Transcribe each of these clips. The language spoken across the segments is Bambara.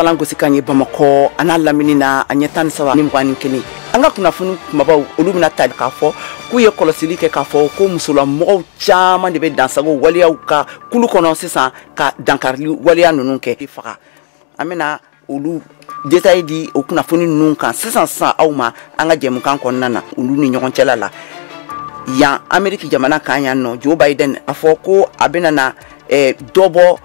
kalan gosi kan ye Bamako ana lamini na anya tan sawa ni mwani kini anga kuna funu kumabaw olu bina ta ka fo ku ye kolosili ke ka fo ko musula mo chama de be dansago waliya ka kulu kono sisan ka dankarli waliya nunun ke faga amena olu detail di o kuna funu nun kan sisan sa awma anga jemu kan konnana olu ni nyogon cela la ya Ameriki jamana kan ya no Joe Biden afo ko abena na dobo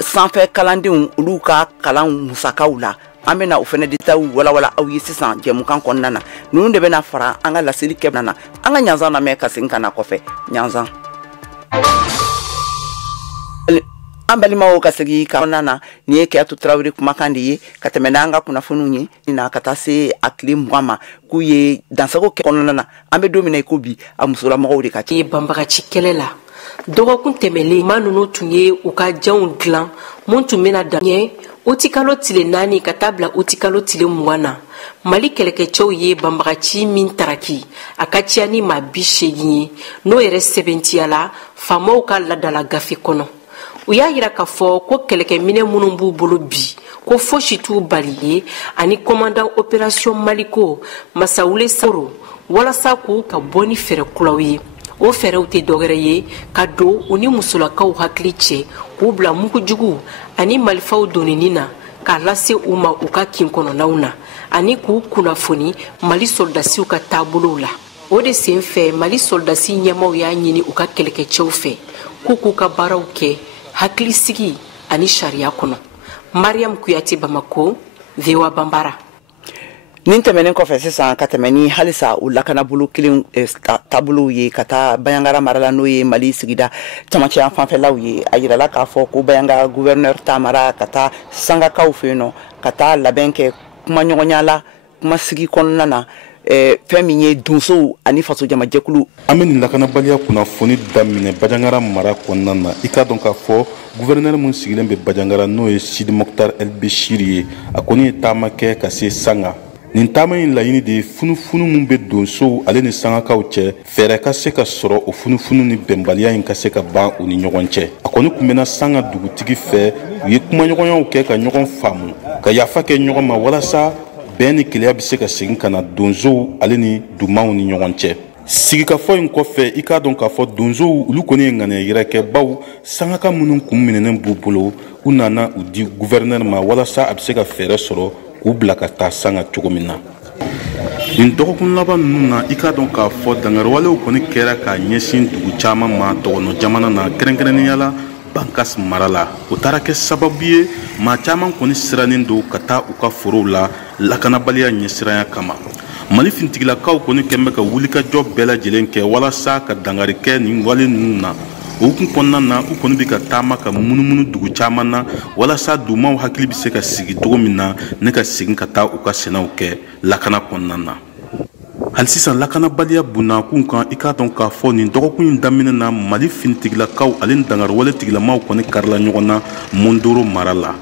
sanfɛ kalandenw olu ka kalan musakaw la an bɛna o fɛnɛ detail wala aw ye sisan jɛmukan kɔnɔna na ninnu de bɛna fara an ka laseli kɛ na an ka ɲanzan lamɛn ka segin ka na kɔfɛ ɲanzan an balimaw ka segin kɔnɔna na nin ye Keyatu Tarawele kumakan de ye ka tɛmɛ n'an ka kunnafoniw ye na ka taa se a tile 20 ma k'u ye dansago kɛ kɔnɔna na an bɛ don min na i ko bi a musolamɔgɔw de ka ci banbagaci kɛlɛ la dɔgɔkun tɛmɛlen maa ninnu tun ye u ka janw dilan mun tun bɛna daminɛ o ti kalo tile 4 ka taa bila o ti kalo tile 20 na Mali kɛlɛkɛcɛw ye banbagaci min taraki a ka ciya ni maa 80 ye n'o yɛrɛ sɛbɛntiyala faamaw ka ladala gafe kɔnɔ u y'a yira k'a fɔ ko kɛlɛkɛminɛ minnu b'u bolo bi ko fosi t'u bali ye ani commandant opération Maliko Masawule Soro walasa k'u ka bɔ ni fɛɛrɛ kulaw ye o fɛɛrɛw tɛ dɔgɛrɛ ye ka don u ni musolakaw hakili cɛ k'u bila mugujugu ani malifaw donini na k'a lase u ma u ka kin kɔnɔnaw na ani k'u kunnafoni Mali soldasiw ka taabolow la o de sen fɛ Mali soldasi ɲɛmaw y'a ɲini u ka kɛlɛkɛcɛw fɛ k'u ka baaraw kɛ hakilisigi ani sariya kɔnɔ Mariam Kuyate Bamako VOA Bambara nin tɛmɛnen kɔfɛ sisan ka tɛmɛni halisa u lakanabolo kelen taabolo ye ka taa Bayangara marala n'o ye Mali sigida camancɛ fanfɛlaw ye a yirala k'a fɔ ko Bayangara gouverneur tamara ka taa sangakaw fɛ yen nɔ ka taa labɛn kɛ kuma ɲɔgɔnya la kuma sigi kɔnɔna na fɛn min ye donsow ani faso jamajɛkulu an bɛ nin lakanabaliya kunnafoni daminɛ Bajangara mara kɔnɔna na i ka dɔn k'a fɔ gouverneur mun sigilen bɛ Bajangara n'o ye Sidi Mokhtar El Beshir ye a kɔni ye taama kɛ ka se sanga nin taama in laɲini de ye funufunu min bɛ donsow ale ni sangakaw cɛ fɛɛrɛ ka se ka sɔrɔ o funufunu ni bɛnbaliya in ka se ka ban u ni ɲɔgɔn cɛ a kɔni kun bɛna sanga dugutigi fɛ u ye kumaɲɔgɔnyaw kɛ ka ɲɔgɔn faamu ka yafa kɛ ɲɔgɔn ma walasa bɛn ni keleya bɛ se ka segin ka na donsow ale ni dumaw ni ɲɔgɔn cɛ sigikafɔ in kɔfɛ i k'a dɔn k'a fɔ donsow olu kɔni ye ŋaniya yɛrɛ kɛ baw sangaka minnu kun minɛnen b'u bolo u nana u di gouverneur ma walasa a bɛ se ka fɛɛrɛ sɔrɔ k'u bila ka taa sanga cogo min na nin dɔgɔkun laban ninnu na i k'a dɔn k'a fɔ dangarwalew kɔni kɛra k'a ɲɛsin dugu caman ma dɔgɔnɔ jamana na kɛrɛnkɛrɛnnenya la Bankas mara la o taara kɛ sababu ye maa caman kɔni sirannen don ka taa u ka forow la lakanabaliya ɲɛsiranya kama Mali fintigilakaw kɔni kɛn bɛ ka wulikajɔ bɛɛ lajɛlen kɛ walasa ka dangari kɛ nin wale ninnu na o kun kɔnɔna na u kɔni bɛ ka taama ka munumunu dugu caman na walasa dumaw hakili bɛ se ka sigi cogo min na ne ka segin ka taa u ka sɛnɛw kɛ lakana kɔnɔna na hali sisan lakanabaliya bunnakun kan i k'a dɔn k'a fɔ nin dɔgɔkun in daminɛ na Mali finitigilakaw ale ni dangariwale tigilamaw kɔni karila ɲɔgɔn na Mondoro mara la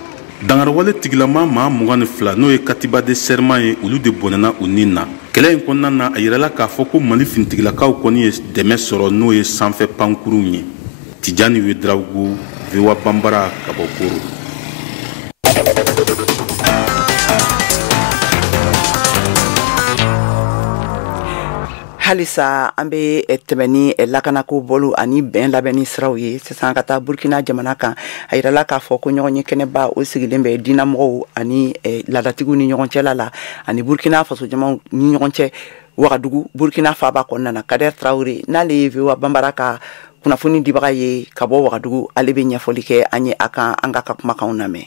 dangariwale tigilama maa 22 n'o ye Katiba de Serma ye olu de bɔnɛna u nin na kɛlɛ in kɔnɔna na a yirala k'a fɔ ko Mali finitigilakaw kɔni ye dɛmɛ sɔrɔ n'o ye sanfɛ pankurunw ye Tijani Wedraugu VOA Bambara ka bɔ Koro halisa an bɛ tɛmɛni lakanako bolo ani bɛn labɛnni siraw ye sisan ka taa Burkina jamana kan a yirala k'a fɔ ko ɲɔgɔn ye kɛnɛba o sigilen bɛ dinamɔgɔw ani ladatigiw ni ɲɔgɔn cɛla la ani Burkina faso jamaw ni ɲɔgɔn cɛ Wagadugu Burkina faaba kɔnɔna na Kader Traoré n'ale ye VOA Bambara ka kunnafoni dibaga ye ka bɔ Wagadugu ale bɛ ɲɛfɔli kɛ an ye akan an ka kumakanw lamɛn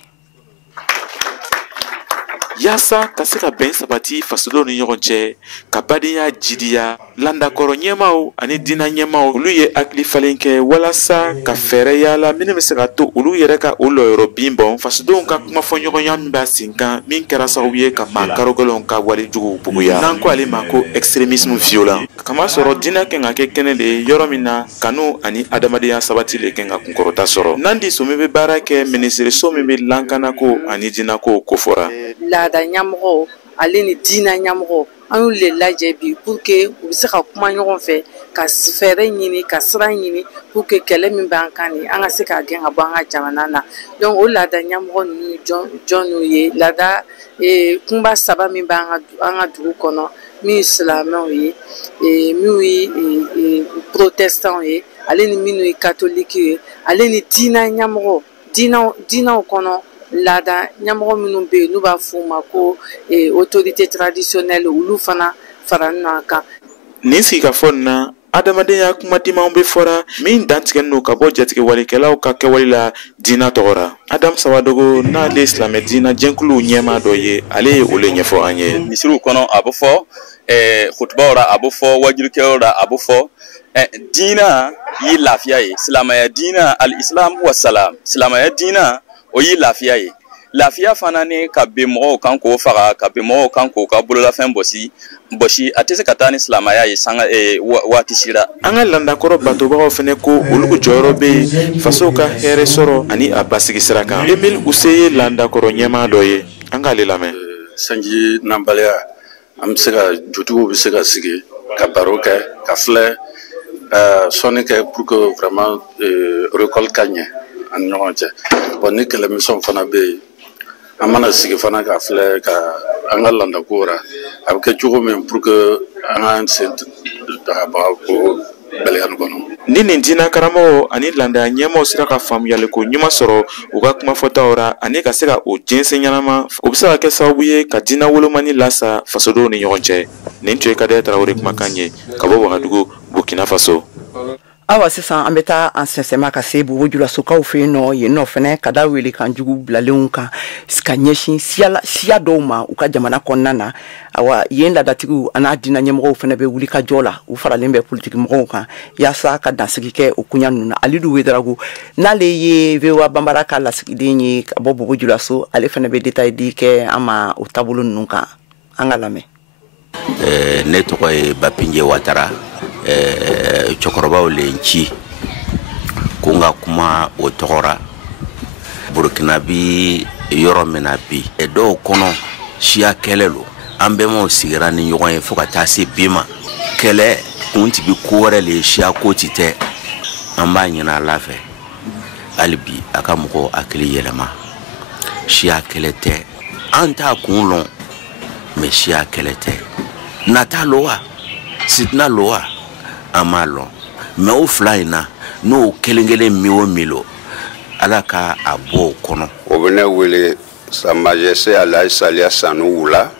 Yasa ka se ka bɛn sabati fasodenw ni ɲɔgɔn cɛ ka badenya jidiya landakɔrɔ ɲɛmaw ani dina ɲɛmaw olu ye hakili falen kɛ walasa ka fɛɛrɛ yala minnu bɛ se ka to olu yɛrɛ ka o lɔyɔrɔ bin bɔn fasodenw ka kuma fɔ ɲɔgɔnya min b'a sen kan min kɛra sababu ye ka maa karogɛlɛnw ka walejuguw buguya n'an ko ale ma ko extrémisme violent kama sɔrɔ dina kɛ ka kɛ kɛnɛ de ye yɔrɔ min na kanu ani adamadenya sabati le kɛ ka kunkɔrɔta sɔrɔ Nandi Somi bɛ baara kɛ minisiriso min bɛ lankanako ani dinako kofɔra laada ɲɛmɔgɔ ale ni diinɛ ɲɛmɔgɔ an y'u le lajɛ bi pour que u bɛ se ka kuma ɲɔgɔn fɛ ka fɛɛrɛ ɲini ka sira ɲini pour que kɛlɛ min b'an kan nin an ka se k'a gɛn ka bɔ an ka jamana na donc o laada ɲɛmɔgɔ ninnu jɔn n'u ye laada kunba saba min b'an ka dugu kɔnɔ min ye silamɛw ye min ye protestants ye ale ni minnu ye catholique ye ale ni diinɛ ɲɛmɔgɔ diinɛw kɔnɔ laada ɲɛmɔgɔ minnu bɛ yen n'u b'a f'u ma ko autorité traditionnelle olu fana fara ɲɔgɔn kan. nin sigikafɔ nin na adamadenya kuma dimanw bɛ fɔra min dantigɛlen don ka bɔ jatigɛwalikɛlaw ka kɛwale la diinɛ tɔgɔ la. Adamu Sabadogo n'ale ye silamɛ diinɛ jɛnkulu ɲɛmaa dɔ ye ale ye o le ɲɛfɔ an ye. misiriw kɔnɔ a bɛ fɔ khutbaw la a bɛ fɔ wajurikɛlaw la a bɛ fɔ diinɛ ye lafiya ye silamɛya diinɛ al-islam wa salam silamɛya diinɛ o ye lafiya ye lafiya fana ni ka bɛn mɔgɔw kan k'o faga ka bɛn mɔgɔw kan k'o ka bololafɛn bɔsi a tɛ se ka taa ni silamɛya ye sanga waati si la. An ka landakɔrɔ batobagaw fana ko olu jɔyɔrɔ bɛ yen fasow ka hɛrɛ sɔrɔ ani a basigi sira kan. Emile Use ye landakɔrɔ ɲɛmaa dɔ ye an k'ale lamɛn. Sanji nabaliya an bɛ se ka jutigiw bɛ se ka sigi ka baro kɛ ka filɛ sɔnni kɛ pour que vraiment récolte ka ɲɛ an ni ɲɔgɔn cɛ bon ni kɛlɛmisɛnw fana bɛ yen an mana sigi fana ka filɛ ka an ka landako ra a bɛ kɛ cogo min pour que an k'an sen dagabaga ko gɛlɛya nin kɔnɔ. Ni nin diinɛ karamɔgɔw ani landaya ɲɛmaaw sera ka faamuyaliko ɲuman sɔrɔ u ka kumafɔtaw ra ani ka se ka o jɛnsɛn ɲɛnama o bɛ se ka kɛ sababu ye ka diinɛ wolomani lasa fasodenw ni ɲɔgɔn cɛ. Nin tun ye Kadiya Tarawele kumakan ye ka bɔ Wagadugu Burkina Faso. Awa sisan an bɛ taa an sɛnsɛma ka se Bobo Julasokaw fɛ yen nɔ yen nɔ fɛnɛ ka da wele kan jugu bilalenw kan ka ɲɛsin siya dɔw ma u ka jamana kɔnɔna na awa yen ladatigiw an'a diinɛ ɲɛmɔgɔw fɛnɛ bɛ wuli ka jɔ la u faralen bɛ politiki mɔgɔw kan yaasa ka dansigi kɛ o koɲa ninnu na Alidu Wederago n'ale ye VOA Banbara ka lasigiden ye ka bɔ Bobo Julaso ale fɛnɛ bɛ détail di kɛ an ma o taabolo ninnu kan an ka lamɛn. Ne tɔgɔ ye Bapinje Watara cɛkɔrɔbaw le nci ko n ka kuma o tɔgɔ ra Burkina bi yɔrɔ min na bi dɔw kɔnɔ siya kɛlɛ lo an bɛmaw sigira ni ɲɔgɔn ye fo ka taa se bi ma kɛlɛ kun tigi ko wɛrɛ le siya ko ti tɛ an b'a ɲini Ala fɛ hali bi a ka mɔgɔw hakili yɛlɛma siya kɛlɛ tɛ an t'a kun lɔn mais siya kɛlɛ tɛ nata lo wa sitina lo wa an m'a lɔn mais o fila in na n'o kelen kelen mi o mi lo Ala ka a bɔ o kɔnɔ. O bɛ ne wele Sa Majesté Alaji Saliya Sanu Wula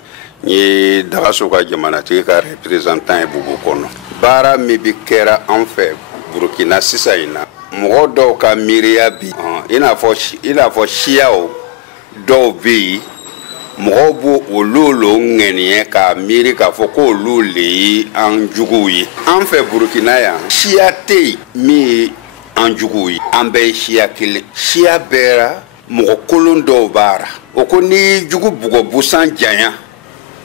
n ye Dagaso ka jamanatigi ka représentant ye Bobo kɔnɔ. Baara min bi kɛra an fɛ Burkina sisan in na mɔgɔ dɔw ka miiriya bi i n'a fɔ siyaw dɔw bɛ yen mɔgɔw b'o olu lo ŋɛniɲɛ k'a miiri k'a fɔ ko olu le ye an juguw ye. An fɛ Burkina yan siya tɛ yen min ye an juguw ye an bɛɛ ye siya kelen siya bɛɛ ra mɔgɔ kolon dɔw b'a ra o ko ni jugu bugɔ busan janya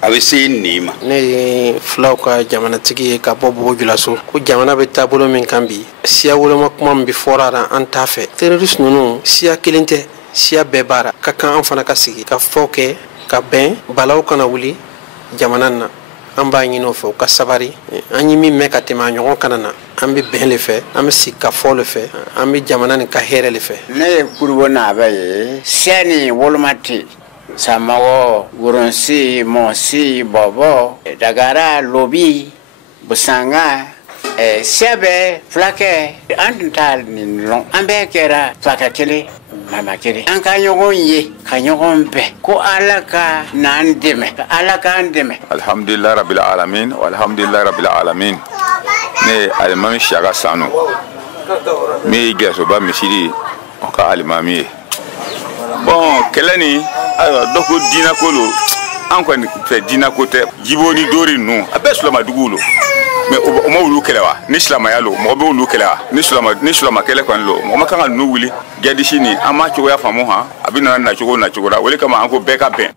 a bɛ se nin ma. Ne ye filaw ka jamanatigi ye ka bɔ Bobo Julaso ko jamana bɛ taabolo min kan bi siya woloma kuma min bɛ fɔra la an t'a fɛ terroriste ninnu siya kelen tɛ siya bɛɛ b'a ra ka kan an fana ka sigi ka fɔ kɛ ka bɛn balaw kana wuli jamana na an b'a ɲini o fɛ u ka sabari an ye min mɛn ka tɛmɛ a ɲɔgɔn kana na an bɛ bɛn le fɛ an bɛ sigi ka fɔ le fɛ an bɛ jamana nin ka hɛrɛ le fɛ. Ne ye Kuribo Naba ye siya ni woloma tɛ Samɔgɔ Woronsi Mɔnsi Bɔbɔ Dagara Lobi Busanga siya bɛɛ fulakɛ an tun t'a nin lɔn an bɛɛ kɛra fakɛ kelen mama kelen an ka ɲɔgɔn ye ka ɲɔgɔn bɛn ko Ala ka n'an dɛmɛ ka Ala k'an dɛmɛ. Alhamdulilayi rabbil alamin alhamdulilayi rabbil alamin ne ye alimami Siyaka Sanu min ye Gɛrɛsoba misiri o ka alimami ye. Bon kɛlɛ nin ayiwa dɔ ko diinɛ ko lo an kɔni fɛ diinɛ ko tɛ Jibo ni Dori ninnu a bɛɛ silamɛduguw lo mais o ma wulu kɛlɛ wa ni silamɛya lo mɔgɔ bɛ wulu kɛlɛ wa ni silamɛ kɛlɛ kɔni lo mɔgɔ ma kan ka ninnu wuli gɛdisi nin an m'a cogoya faamu han a bɛ nana nacogo la o de kama an ko bɛɛ ka bɛn.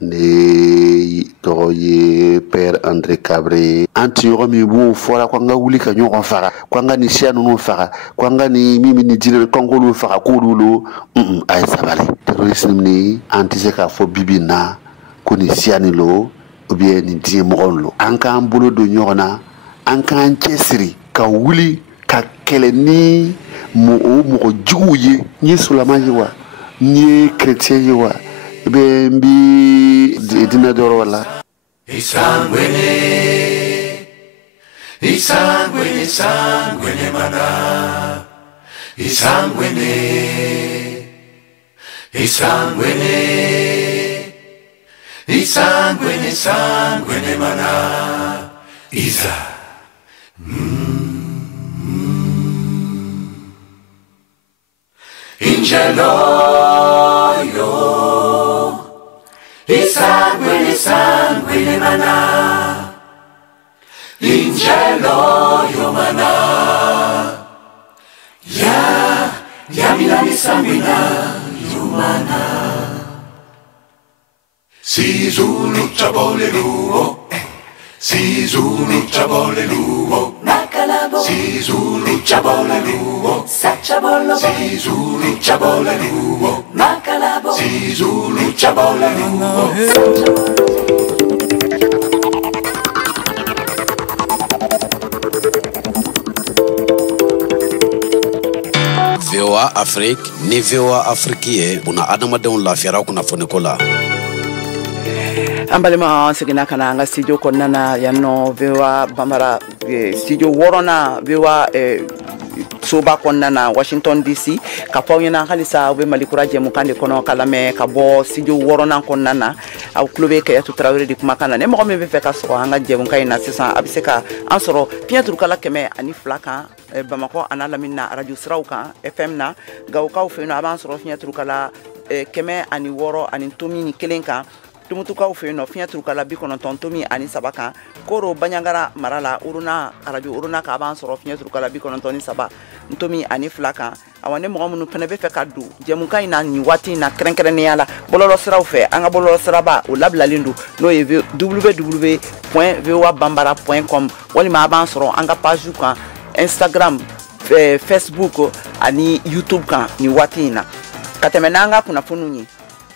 Ne tɔgɔ ye Père André Cabré an ti ɲɔgɔn min b'o fɔra ko an ka wuli ka ɲɔgɔn faga ko an ka nin siya ninnu faga ko an ka nin min bɛ nin diinɛ kɔnkɔlu faga k'olu lo a ye sabali terrorisme ni an tɛ se k'a fɔ bibi in na ko nin siya nin lo ou bien ni diɲɛ mɔgɔw lo an k'an bolo don ɲɔgɔn na an k'an cɛsiri ka wuli ka kɛlɛ ni mɔgɔ juguw ye n ye solama ye wa n ye chrétien ye wa bɛ n bi dinɛ dɔrɔ la Isanguene mana Isanguene mana Isa Ingelo yo Isanguene mana Ingelo yo mana Ya milani sambina yo mana Si Zulu chabole luo Si Zulu chabole luo Nakalabo Si Zulu chabole luo Sachabolo Si Zulu chabole luo Nakalabo Si Zulu chabole luo VOA Afrique ni VOA Afrique ye buna adamadenw lafiyara kunnafoni ko la an balima seginna ka na an ka studio kɔnɔna na yan nɔ VOA Bambara studio wɔɔrɔnan VOA soba kɔnɔna na Washington DC ka fɔ aw ɲɛna halisa u bɛ Malikura jɛmukan de kɔnɔ ka lamɛn ka bɔ studio wɔɔrɔnan kɔnɔna na aw tulo bɛ Kayatu Tarawele de kumakan na ni mɔgɔ min bɛ fɛ ka sɔrɔ an ka jɛmukan in na sisan a bɛ se ka an sɔrɔ fiɲɛ turukala 102 kan Bamakɔ ana lamini na radio siraw kan FM na Gawukaw fɛ yen nɔ a b'an sɔrɔ fiɲɛ turukala 106 ani tomi ni 1 kan Tumutukaw fɛ yen nɔ fiɲɛ turukala 93.3 kan Koro Banyangara mara la Uruna radio Uruna ka b'an sɔrɔ fiɲɛ turukala 93 ntomi ani 2 kan awa ne mɔgɔ minnu fɛnɛ bɛ fɛ ka don jɛmukan in na nin waati in na kɛrɛnkɛrɛnnenya la bɔlɔlɔ siraw fɛ an ka bɔlɔlɔ siraba o labilalen don n'o ye www.voabambara.com walima a b'an sɔrɔ an ka page kan Instagram, Facebook ani YouTube kan ni waati in na ka tɛmɛ n'an ka kunnafoniw ye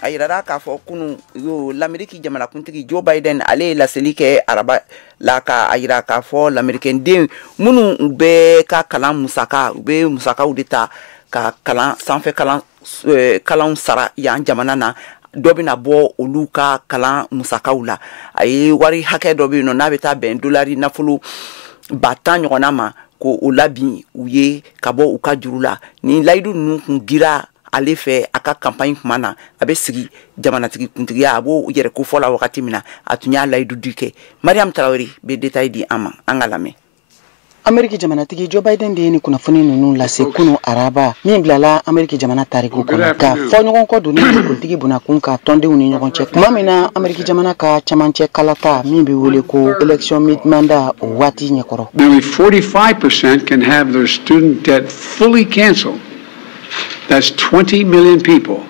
a yirara k'a fɔ kunu l'Amérique jamanakuntigi Joe Biden ale ye laseli kɛ araba la ka a yira k'a fɔ l'Américain minnu bɛ ka kalan musaka u bɛ musakaw de ta ka kalan sanfɛ kalanw sara yan jamana na dɔ bɛna bɔ olu ka kalan musakaw la a ye wari hakɛ dɔ bɛ yen nɔ n'a bɛ taa bɛn dolari nafolo 10,000 ɲɔgɔnna ma ko o labin u ye ka bɔ u ka juru la ni layidu ninnu kun dira ale fɛ a ka campagne kuma na a bɛ sigi jamanatigi kuntigiya a b'o yɛrɛ ko fɔ la wagati min na a tun y'a layidu di kɛ Mariam Traoré bɛ détail di an ma an ka lamɛn Ameriki jamanatigi Joe Biden de ye ni kunnafoni ninnu lase kunu araba min bilala Ameriki jamana tariku kɔnɔ ka fɔ ɲɔgɔn kɔ doni politiki bunakun ka tɔndenw ni ɲɔgɔn cɛ kuma min na Ameriki jamana ka camancɛ kalata min bɛ wele ko election mid-mandat o waati ɲɛkɔrɔ. Nearly 45% can have their student debt fully canceled. That's 20 million people.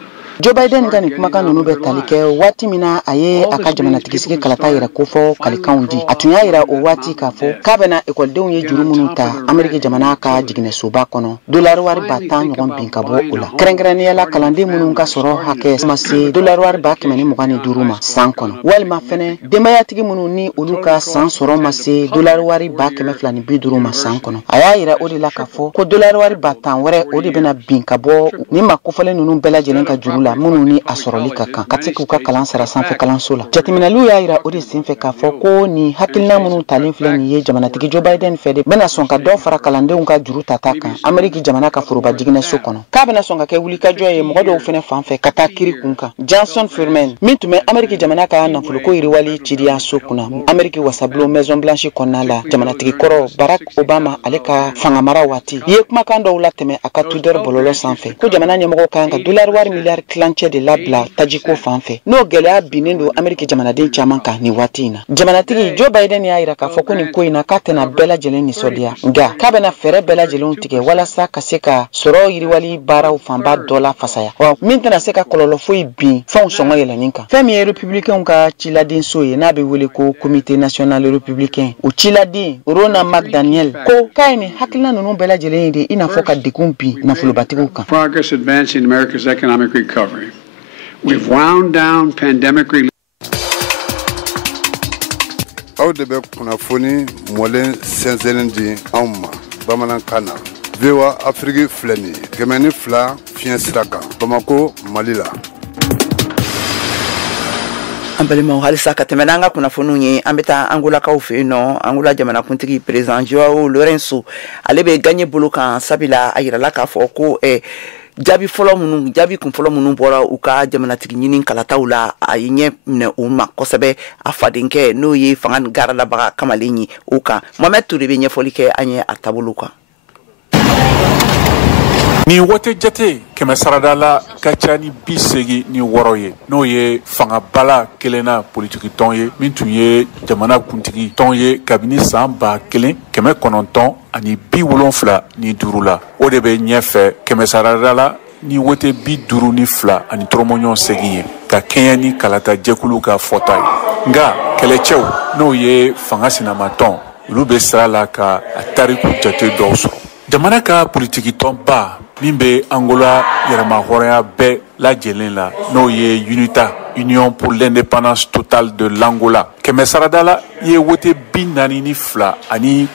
Joe Biden ka nin kumakan ninnu bɛ tali kɛ waati min na a ye a ka jamanatigisi kalata yɛrɛ ko fɔ kalikanw di a tun y'a yira o waati k'a fɔ k'a bɛna ekɔlidenw ye juru minnu ta Ameriki jamana ka jiginɛsoba kɔnɔ dolari wari 10,000 ɲɔgɔn bin ka bɔ o la kɛrɛnkɛrɛnnenya la kalanden minnu ka sɔrɔ hakɛ ma se dolari wari 125 ma san kɔnɔ walima fɛnɛ denbayatigi minnu ni olu ka san sɔrɔ ma se dolari wari 250 ma san kɔnɔ a y'a yira o de la k'a fɔ ko dolari wari 10,000 wɛrɛ o de bɛna bin ka bɔ ni ma kofɔlen ninnu bɛɛ lajɛlen ka juru la minnu ni a sɔrɔli ka kan ka se k'u ka kalan sara sanfɛ kalanso la jateminɛliw y'a yira o de senfɛ k'a fɔ ko ni hakilina minnu talen filɛ nin ye jamanatigi Joe Biden fɛ de bɛna sɔn ka dɔ fara kalandenw ka juru tata kan Ameriki jamana ka foroba jiginɛso kɔnɔ k'a bɛna sɔn ka kɛ wulikajɔ ye mɔgɔ dɔw fɛnɛ fan fɛ ka taa kiri kun kan Johnson Furman min tun bɛ Ameriki jamana ka nafoloko yiriwali cidiyaso kunna Ameriki wasabulon Maison Blanche kɔnɔna la jamanatigi kɔrɔ Barack Obama ale ka fangamara waati ye kumakan dɔw latɛmɛ a ka Twitter bɔlɔlɔ sanfɛ ko jamana ɲɛmɔgɔ kan ka dolari wari miliyari kilancɛ de labila tajiko fan fɛ n'o gɛlɛya binnen don Ameriki jamanaden caman kan ni waati in na jamanatigi Joe Biden y'a yira k'a fɔ ko nin ko in na k'a tɛna bɛɛ lajɛlen nisɔndiya nka k'a bɛna fɛɛrɛ bɛɛ lajɛlen tigɛ walasa ka se ka sɔrɔ yiriwali baaraw fanba dɔ la fasaya wa min tɛna se ka kɔlɔlɔ foyi bin fɛnw sɔngɔ yɛlɛnin kan fɛn min ye républicainw ka ciladenso ye n'a bɛ wele ko comité national républicain o ciladen Ronna McDaniel ko k'a ye nin hakilina ninnu bɛɛ lajɛlen ye de i n'a fɔ ka degun bin nafolobatigiw kan. Progress advancing America's economic recovery. We've wound down pandemic relief. aw de bɛ kunnafoni mɔlen sɛnsɛnlen di anw ma bamanankan na. VOA Afrique filɛ nin ye 102 fiɲɛ sira kan Bamako Mali la. An balimaw halisa ka tɛmɛ n'an ka kunnafoniw ye an bɛ taa angolakaw fɛ yen nɔ angola jamanakuntigi président Joao Lourenço ale bɛ gagné bolo kan sabila a yirala k'a fɔ ko jaabi kun fɔlɔ minnu bɔra u ka jamanatigi ɲini kalataw la a ye ɲɛ minɛ u ma kosɛbɛ a fadenkɛ n'o ye fanga garalabaga kamalen ye o kan Mohamed Touré bɛ ɲɛfɔli kɛ an ye a taabolo kan. Ni wote jate kɛmɛ sarada la ka ca ni 80 ni 6 ye n'o ye fangabala kelenna politiki tɔn ye min tun ye jamana kuntigi tɔn ye kabini san 1975 la o de bɛ ɲɛfɛ kɛmɛ sarada la ni wote 52 ani tɔrɔmɔɲɔgɔn 8 ye ka kɛɲɛ ni kalata jɛkulu ka fɔta ye nka kɛlɛcɛw n'o ye fanga sinamatɔn olu bɛ sira la ka a tariku jate dɔw sɔrɔ jamana ka politiki tɔnba min bɛ Angola yɛrɛma hɔrɔnya bɛɛ lajɛlen la n'o ye UNITA Union pour l'indépendance totale de l'Angola kɛmɛ sarada la ye wote 42 ani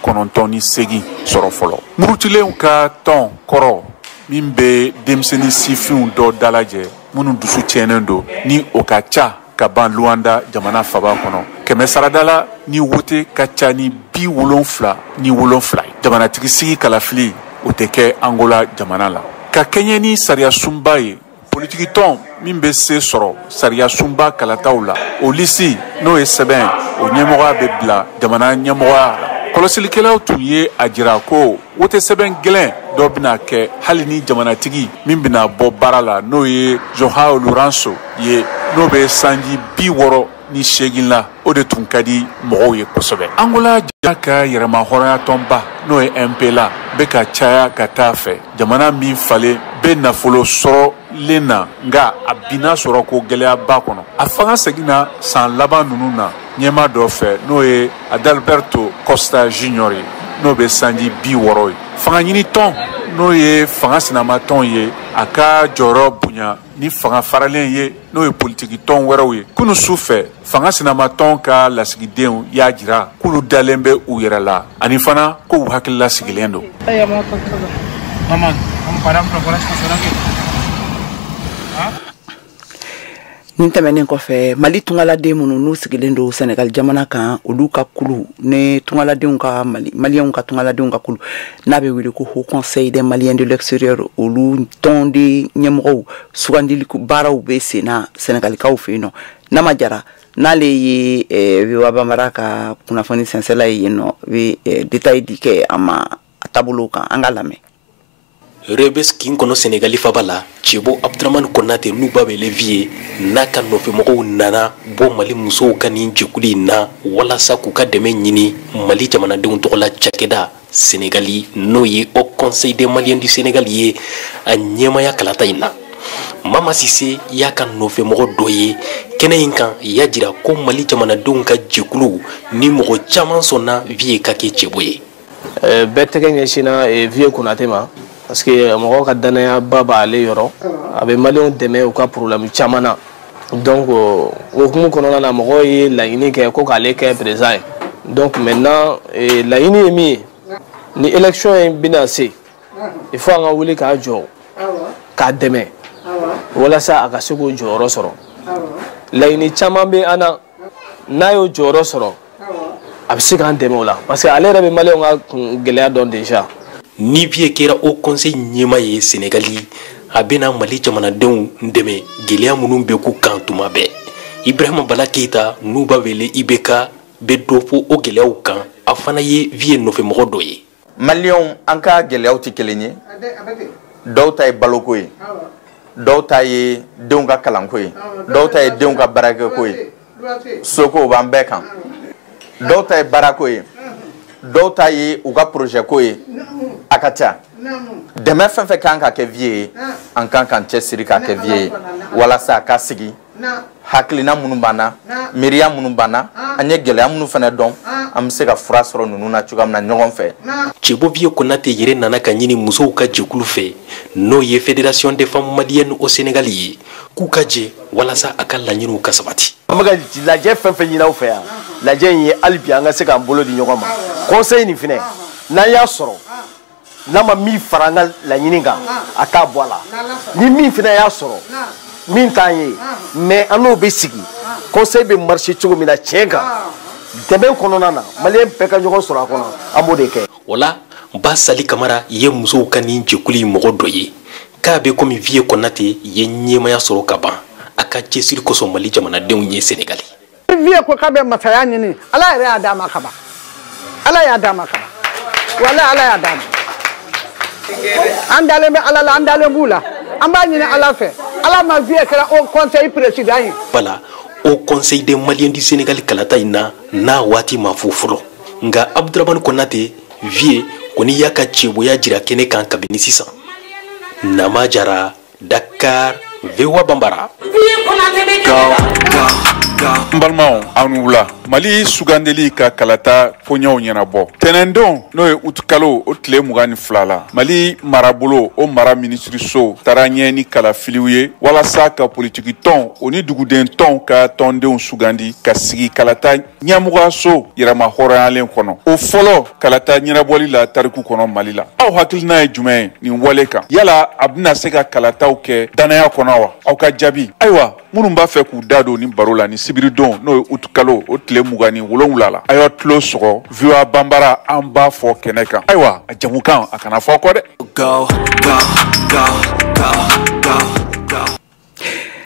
98 sɔrɔ fɔlɔ murutilenw ka tɔn kɔrɔ min bɛ denmisɛnnin sifinw dɔ dalajɛ minnu dusu tiɲɛnen don ni o ka ca ka ban Luanda jamana faba kɔnɔ kɛmɛ sarada la ni wote ka ca ni 77 ni 7 jamanatigi sigi kalafili o tɛ kɛ Angola jamana la ka kɛɲɛ ni sariya sunba ye politiki tɔn min bɛ se sɔrɔ sariya sunba kalataw la o lisi n'o ye sɛbɛn o ɲɛmɔgɔya bɛ bila jamana ɲɛmɔgɔya la kɔlɔsilikɛlaw tun ye a jira ko wote sɛbɛn gɛlɛn dɔ bɛna kɛ hali ni jamanatigi min bɛna bɔ baara la n'o ye Joao Lourenço ye n'o bɛ sanji 68 la o de tun ka di mɔgɔw ye kosɛbɛ Angola jamana ka yɛrɛma hɔrɔnya tɔnba n'o ye MPLA bɛ ka caya ka taa fɛ jamana min falen bɛ nafolo sɔrɔlen na nka a binna sɔrɔ ko gɛlɛyaba kɔnɔ a fanga seginna san laban ninnu na ɲɛma dɔ fɛ n'o ye Adalberto Costa Junior ye n'o bɛ sanji 60 ye fanga ɲini tɔn n'o ye fanga sinamatɔn ye a ka jɔyɔrɔ bonya ni fanga faralen ye n'o ye politiki tɔn wɛrɛw ye kunu su fɛ fanga sinamatɔn ka lasigidenw y'a jira k'olu dalen bɛ u yɛrɛ la ani fana ko u hakilila sigilen don. Nin tɛmɛnen kɔfɛ Mali tungaladen minnu n'u sigilen don Senegal jamana kan olu ka kulu ne tungaladenw ka maliyɛnw ka tungaladenw ka kulu n'a bɛ wele ko Haut Conseil des Maliens de l'extérieur olu tɔn de ɲɛmɔgɔw sugandili baaraw bɛ sen na Senegalikaw fɛ yen nɔ n'a ma jara n'ale ye VOA Bambara ka kunnafoni sɛnsɛla ye yen nɔ bɛ détail di kɛ a ma a taabolo kan an ka lamɛn. Rebes kin kono Senegali fabala Cibo Abdraman Konate nuba bele vie n'a ka nɔfɛmɔgɔw nana bɔ Mali musow ka nin jɛkulu in na walasa k'u ka dɛmɛ ɲini Mali jamanadenw tɔgɔ la cakɛda Senegali n'o ye Haut Conseil des Maliens du Sénégal ye a ɲɛmaya kalata in na Mama Sise y'a ka nɔfɛmɔgɔ dɔ ye kɛnɛ in kan y'a jira ko Mali jamanadenw ka jɛkulu ni mɔgɔ caman sɔnna vie ka kɛ Cibo ye bɛɛ tɛgɛ ɲɛsina vie Konate ma parce que mɔgɔw ka danaya ba b'ale yɔrɔ a bɛ maliyɛnw dɛmɛ u ka problème caman na donc o hukumu kɔnɔna na mɔgɔw ye laɲini kɛ ko k'ale kɛ président ye donc maintenant laɲini ye min ye ni élection in bɛna se il faut an ka wuli k'a jɔ k'a dɛmɛ walasa a ka se k'o jɔyɔrɔ sɔrɔ laɲini caman bɛ an na n'a y'o jɔyɔrɔ sɔrɔ a bɛ se k'an dɛmɛ o la parce que ale yɛrɛ bɛ maliyɛnw ka gɛlɛya dɔn déjà. Ni vie kɛra Haut Conseil ɲɛma ye Senegali a bɛna Mali jamanadenw dɛmɛ gɛlɛya minnu bɛ k'u kan tuma bɛɛ Ibrahima Bala Keita n'u b'a wele IBK bɛ dɔ fɔ o gɛlɛyaw kan a fana ye vie nɔfɛmɔgɔ dɔ ye. Maliyɛnw an ka gɛlɛyaw tɛ kelen ye dɔw ta ye baloko ye dɔw ta ye denw ka kalanko ye dɔw ta ye denw ka baarakɛko ye soko o b'an bɛɛ kan dɔw ta ye baarako ye dɔw ta ye u ka projet ko ye a ka ca dɛmɛ fɛn fɛn kan ka kɛ vie ye an kan k'an cɛsiri k'a kɛ vie ye walasa a ka sigi hakilina minnu b'an na miiriya minnu b'an na an ye gɛlɛya minnu fana dɔn an bɛ se ka fura sɔrɔ ninnu na cogoya min na ɲɔgɔn fɛ. Cibo vie Konate yɛrɛ nana ka ɲini musow ka jɛkulu fɛ n'o ye Fédération des femmes maliennes au Sénégal ye k'u ka jɛ walasa a ka laɲiniw ka sabati. An bɛ ka lajɛ fɛn fɛn ɲini aw fɛ yan lajɛ in ye hali bi an ka se k'an bolo di ɲɔgɔn ma conseil nin fɛnɛ n'an y'a sɔrɔ n'a ma min fara an ka laɲini kan a k'a bɔ a la ni min fɛnɛ y'a sɔrɔ min t'an ye mais an n'o bɛ sigi conseil bɛ marcher cogo min na tiɲɛ kan dɛmɛ kɔnɔna na maliyɛn bɛɛ ka ɲɔgɔn sɔrɔ a kɔnɔ an b'o de kɛ. wala ba Sali Kamara ye musow ka nin jɛkulu in mɔgɔ dɔ ye k'a bɛ komi Vieux Konate ye ɲɛmaya sɔrɔ ka ban a ka cɛsiri kosɔn Mali jamanadenw ye Sénégali. Vieux ko k'a bɛ masaya ɲini Ala yɛrɛ y'a d'a ma kaban Ala y'a d'a ma kaban wala Ala y'a d'a ma an dalen bɛ Ala la an dalen b'u la an b'a ɲini Ala fɛ Ala ma Vieux kɛra au conseil président ye. Voilà au conseil des Maliens du Sénégal kalata in na n'a waati ma fo fɔlɔ nka Abdramane Konate Vieux kɔni y'a ka cɛbonya jira kɛnɛ kan kabini sisan. Nama Jara, Dakar, VOA Bambara. Mbalmaw an wula Mali sugandeli ka kalata koɲɛw ɲɛnabɔ tɛnɛndon n'o ye utukalo o tile 22 la Mali marabolo o mara minisiriso taara ɲɛ ni kalafiliw ye walasa ka politiki tɔn o ni duguden tɔn ka tɔndenw sugandi ka sigi kalata ɲɛmɔgɔso yɛrɛma hɔrɔnyalen kɔnɔ o fɔlɔ kalata ɲɛnabɔli la tariku kɔnɔ Mali la aw hakilina ye jumɛn ye nin wale kan yala a bɛna se ka kalataw kɛ danaya kɔnɔ wa aw ka jaabi ayiwa minnu b'a fɛ k'u da don ni baro la ni sibiridon n'o ye utukalo o tile 27 la a y'aw tulo sɔgɔ VOA Bambara an b'a fɔ kɛnɛ kan ayiwa a jamukan a kana fɔ kɔ dɛ.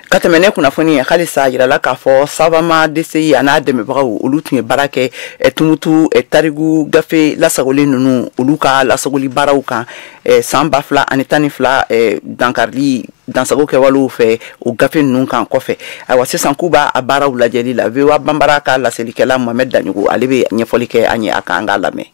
ka tɛmɛ ne kunnafoni ye halisa yirala k'a fɔ Savama DCI a n'a dɛmɛbagaw olu tun ye baara kɛ tumutu tariku gafe lasagolen ninnu olu ka lasagoli baaraw kan san 2012 dankarili dansago kɛwalew fɛ o gafe ninnu kan kɔfɛ ayiwa sisan k'u b'a baaraw lajɛli la VOA Bambara ka laselikɛla Mohamed Daɲugu ale bɛ ɲɛfɔli kɛ an ye a kan an k'a lamɛn.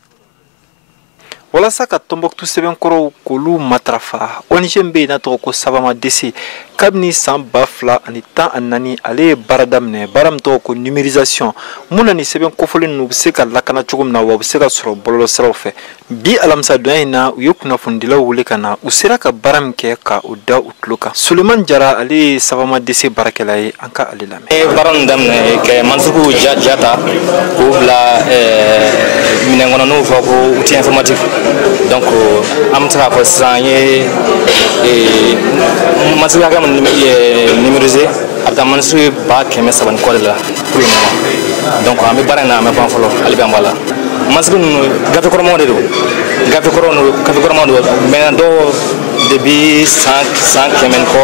walasa ka Tombouctou sɛbɛnkɔrɔw k'olu matarafa ONG bɛ yen n'a tɔgɔ ko Savama DC kabini san 2014 ale ye baara daminɛ baara min tɔgɔ ko numérisation mun na ni sɛbɛn kofɔlen ninnu bɛ se ka lakana cogo min na wa u bɛ se ka sɔrɔ bɔlɔlɔsiraw fɛ bi alamisa donya in na u ye kunnafonidilaw wele ka na u sera ka baara min kɛ ka u da u tulo kan Sulemani Jara ale ye Savama DC baarakɛla ye an ka ale lamɛn. baara min daminɛ kɛ Mansuku Jata k'u bila minɛn kɔnɔ n'o fɔ ko outil informatique donc an bɛ se k'a fɔ sisan an ye Mansuku hakɛ min numérisé a bɛ taa Mansuku 130 kɔ de la pour le moment donc an bɛ baara in na an bɛ ban fɔlɔ hali bi an b'a la Mansuku ninnu gafe kɔrɔmaw de don gafe kɔrɔmaw don mais dɔw depuis san 100 kɔ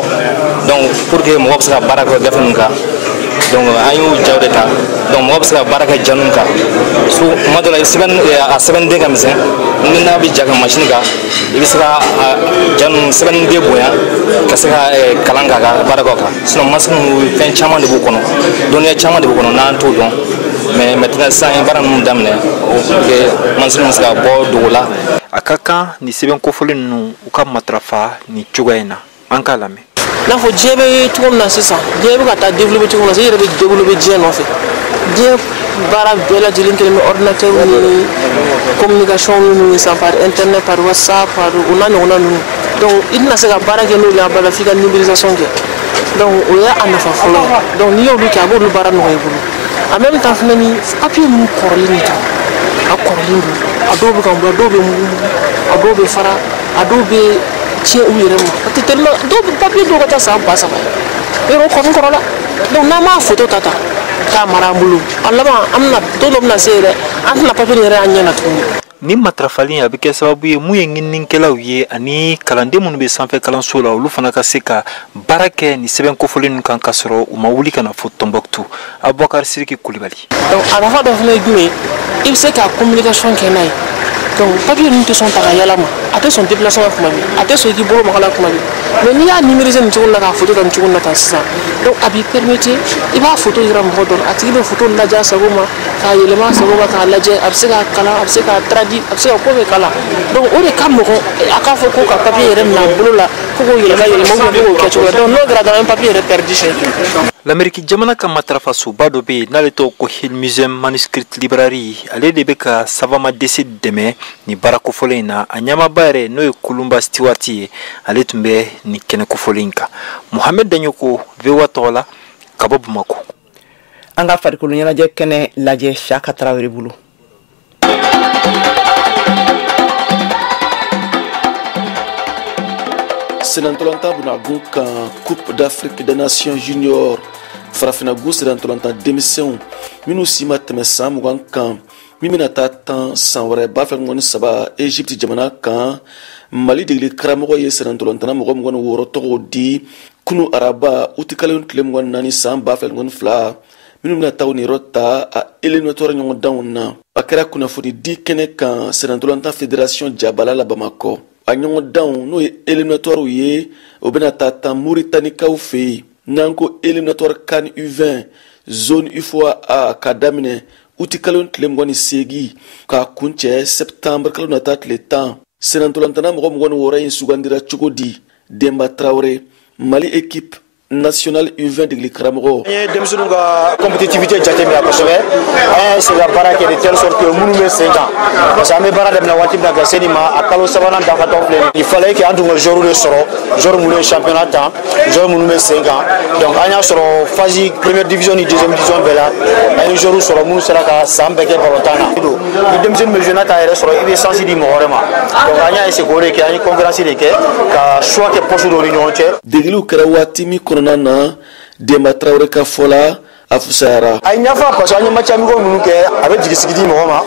donc pour que mɔgɔ bɛ se ka baara kɛ gafe ninnu kan donc an y'u jaw de ta donc mɔgɔ bɛ se ka baara kɛ ja ninnu kan so tuma dɔ la a sɛbɛnden ka misɛn ni n'a bɛ ja ka machine kan i bɛ se ka ja ninnu sɛbɛnden bonya ka se ka kalan k'a ka baara kɛ kan sinon Mansuku ninnu fɛn caman de b'u kɔnɔ dɔnniya caman de b'u kɔnɔ n'an t'o dɔn mais maintenant sisan an ye baara ninnu daminɛ pour que Mansuku ninnu se ka bɔ dogo la. a ka kan ni sɛbɛn kofɔlen ninnu u ka matarafa ni cogoya in na an k'a lamɛn. n'a fɔ diɲɛ bɛ cogo min na sisan diɲɛ bɛ ka taa développer cogo min na i yɛrɛ bɛ développer diɲɛ nɔfɛ diɲɛ baara bɛɛ lajɛlen kelen bɛ ordinateur ni communication ninnu san par internet par WhatsApp par o n'a ɲɔgɔnna ninnu donc i tɛna se ka baara kɛ n'olu ye a bɛɛ la f'i ka numérisation kɛ donc o ye a nafa fɔlɔ ye donc n'i y'olu kɛ a b'olu baara nɔgɔya i bolo en même temps fana ni papier ninnu kɔrɔlen de don a kɔrɔlen don a dɔw bɛ ka bɔ a dɔw bɛ mugu a dɔw bɛ fara a dɔw bɛ tiɲɛ u yɛrɛ ma parce que tellement dɔw bɛ papier dɔw ka taa san 3000 ye yɔrɔ kɔni kɔrɔ la donc n'an m'a photo ta k'a mara an bolo a laban an bɛna don dɔ bɛna se yɛrɛ an tɛna papier yɛrɛ y'an ɲɛ na tuguni. ni matarafali a bɛ kɛ sababu ye mun ye ɲininikɛlaw ye ani kalanden minnu bɛ sanfɛ kalanso la olu fana ka se ka baara kɛ ni sɛbɛn kofɔlen ninnu kan ka sɔrɔ u ma wuli ka na fo Tombouctou. Abubakar Sidiki Kulibali. donc a nafa dɔ fana ye jumɛn ye i bɛ se ka communication kɛ n'a ye donc papier ninnu tɛ sɔn ta ka yala ma a tɛ sɔn déplacement kuma min a tɛ sɔn i k'i bolo maga la kuma min mais n'i y'a numériser nin cogo la k'a photo ta nin cogo la tan sisan donc a b'i permettre i b'a photo yira mɔgɔ dɔ la a tigi bɛ photo lajɛ a sago ma k'a yɛlɛma a sago ma k'a lajɛ a bɛ se k'a kalan a bɛ se k'a traduire a bɛ se ka ko bɛɛ kalan donc o de ka nɔgɔn a k'a fɔ ko ka papier yɛrɛ minɛ a bolo la ko k'o yɛlɛma ou bien k'o kɛ cogo la donc n'o kɛra dɔrɔn papier yɛrɛ perdu siɲɛ. L'Amérique jamana ka matarafasoba dɔ bɛ yen n'ale tɔgɔ ko Hill Museum Manuscript Library ale de bɛ ka Savama DC dɛmɛ ni baara kofɔlen in na a ɲɛmaaba yɛrɛ n'o ye Kulumba Stewart ye ale tun bɛ ni kɛnɛ kofɔlen in kan Mohamed Daɲoko VOA tɔgɔ la ka bɔ Bamako. an ka farikolo ɲɛnajɛ kɛnɛ lajɛ Saka Tarawele bolo. Senantolanta bunagun kan Coupe d'Afrique des Nations Junior farafinagun senantolanta denmisɛnw minnu si ma tɛmɛ san 20 kan min bɛna taa tan san wɛrɛ 2023 Egypte jamana kan Mali degeli karamɔgɔ ye senantolantana mɔgɔ 26 tɔgɔ di kunu araba utikalen tile 24 san 2022 minnu bɛna taa ni yɔrɔ ta a éliminatoire ɲɔgɔndanw na a kɛra kunnafoni di kɛnɛ kan senantolanta fédération jabala la Bamakɔ a ɲɔgɔndanw n'o ye éliminatoire ye o bɛna taa tan Mauritaniekaw fɛ yen n'an ko éliminatoire CAN U20 zone UFOA ka daminɛ utikalen tile 28 ka kuncɛ septembre kalo nata tile 10 senantolantana mɔgɔ 26 in sugandira cogo di Demba Traoré Mali équipe national U20 degeli karamɔgɔ. Ye denmisɛnninw ka compétitivité jateminɛ kosɛbɛ an ye se ka baara kɛ de telle sorte que minnu bɛ sen kan parce que an bɛ baara daminɛ waati min na ka se nin ma a kalo 3nan dafatɔ filɛ il fallait que an tun ka joueurs de sɔrɔ joueurs minnu ye championnat tan joueurs minnu bɛ sen kan donc an y'a sɔrɔ phase première division ni deuxième division bɛɛ la an ye joueurs sɔrɔ minnu sera ka san bɛɛ kɛ balontan na ni denmisɛnnin bɛ jouer t'a yɛrɛ sɔrɔ i bɛ chance di mɔgɔ wɛrɛ ma donc an y'a essayer k'o de kɛ an ye conférence de kɛ ka choix kɛ poste dɔw ni ɲɔgɔn cɛ. Degeliw kɛra waati min kɔnɔna na Demba Traoré ka fɔla a fusayara. A ye ɲafa parce que an ye match amicaux minnu kɛ a bɛ jigi sigi di mɔgɔ ma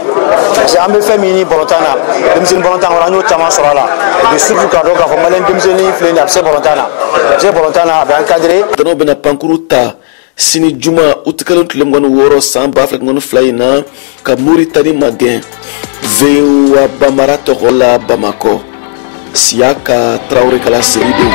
parce que an bɛ fɛn min ɲini balontan na denmisɛnnin balontan kɔnɔ an y'o caman sɔrɔ a la et puis surtout k'a dɔn k'a fɔ maliyɛn denmisɛnnin filɛ nin ye a bɛ se balontan na a bɛ se balontan na a bɛ encadré. Dɔnniw bɛna pankuru ta sini juma utikalen tile 26 san 2022 in na ka Mauritanie magɛn VOA Bambara tɔgɔ la Bamakɔ Saka Traoré kala seridenw.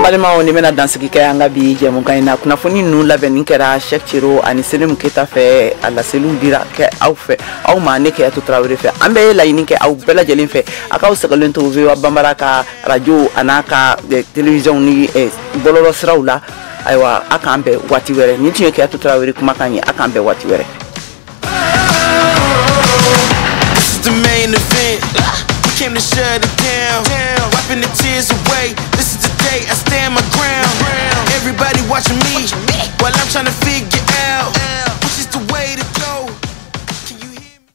Balimaw ni bɛna dansigi kɛ an ka bi jɛmukan in na kunnafoni ninnu labɛnni kɛra Cheikh Thiro ani Selim Keta fɛ a laseliw dira kɛ aw fɛ aw ma ne Keyatu Traoré fɛ an bɛ laɲini kɛ aw bɛɛ lajɛlen fɛ a k'aw sɛgɛlen to VOA Bambara ka radio a n'a ka télévision ni bɔlɔlɔ siraw la ayiwa a k'an bɛn waati wɛrɛ nin tun ye Keyatu Traoré kumakan ye a k'an bɛn waati wɛrɛ. Came to shut it down, wiping the tears away. This is the day I stand my ground. Everybody watching me while I'm trying to feel